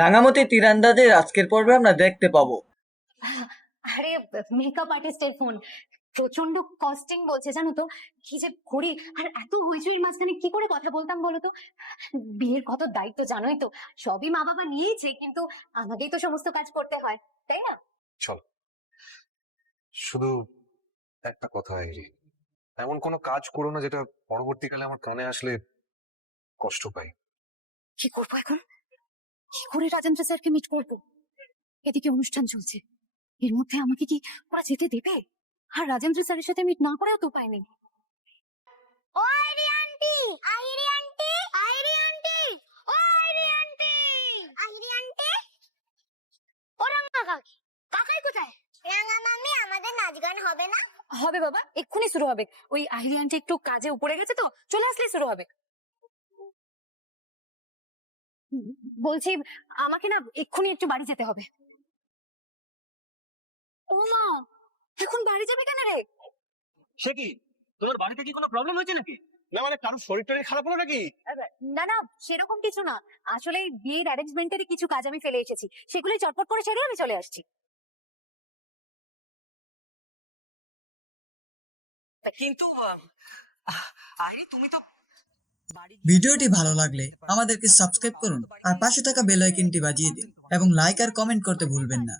রাঙামাটি তীরন্দাজের আজকের পর্বে আমরা দেখতে পাবো আরে মেকআপ আর্টিস্টের ফোন, প্রচন্ড কস্টিং বলছে জানো তো। কি যে করি, আর এত হইচইয়ের মাঝখানে কি করে কথা বলতাম বলো তো। বিয়ের কত দায়িত্ব জানোই তো, সবই মা বাবা নিয়েইছে, কিন্তু আমাদেরই তো সমস্ত কাজ করতে হয়, তাই না? চল, শুধু একটা কথা আইরি, এমন কোনো কাজ করো না যেটা পরবর্তীকালে আমার কানে আসলে কষ্ট পাই। কি করবো এখন? কি করে রাজেন্দ্র স্যারকে মিট করবো? এদিকে অনুষ্ঠান চলছে, এর মধ্যে আমাকে কি ওরা যেতে দেবে? আর রাজেন্দ্র স্যারের সাথে মিট না করেও তো উপায় নেই। ও আইরি আন্টি, আইরি আন্টি, আইরি আন্টি, ও আইরি আন্টি, আইরি আন্টি, ও রাঙা কাকি, কাকাই কোথায়? রাঙা মামি, আমাদের নাচ গান হবে না? হবে বাবা, এক্ষুনি শুরু হবে। ওই আহিরি আন্টি একটু কাজে উপরে গেছে তো, চলে আসলেই শুরু হবে। বলছি, আমাকে না এক্ষুনি একটু বাড়ি যেতে হবে। ও মা, এখন বাড়ি যাবে কেন রে? সে কি, তোমার বাড়িতে কি কোনো প্রবলেম হয়েছে নাকি? না মানে কারোর শরীর টরীর খারাপ হলো নাকি? না না, সেরকম কিছু না। আসলে বিয়ের অ্যারেঞ্জমেন্টেরই কিছু কাজ আমি ফেলে এসেছি, সেগুলোই চটপট করে সেরে আমি চলে আসছি। কিন্তু আইরি, তুমি তো ভিডিওটি ভালো লাগলে আমাদেরকে সাবস্ক্রাইব করুন আর পাশে থাকা বেল আইকনটি বাজিয়ে দিন এবং লাইক আর কমেন্ট করতে ভুলবেন না।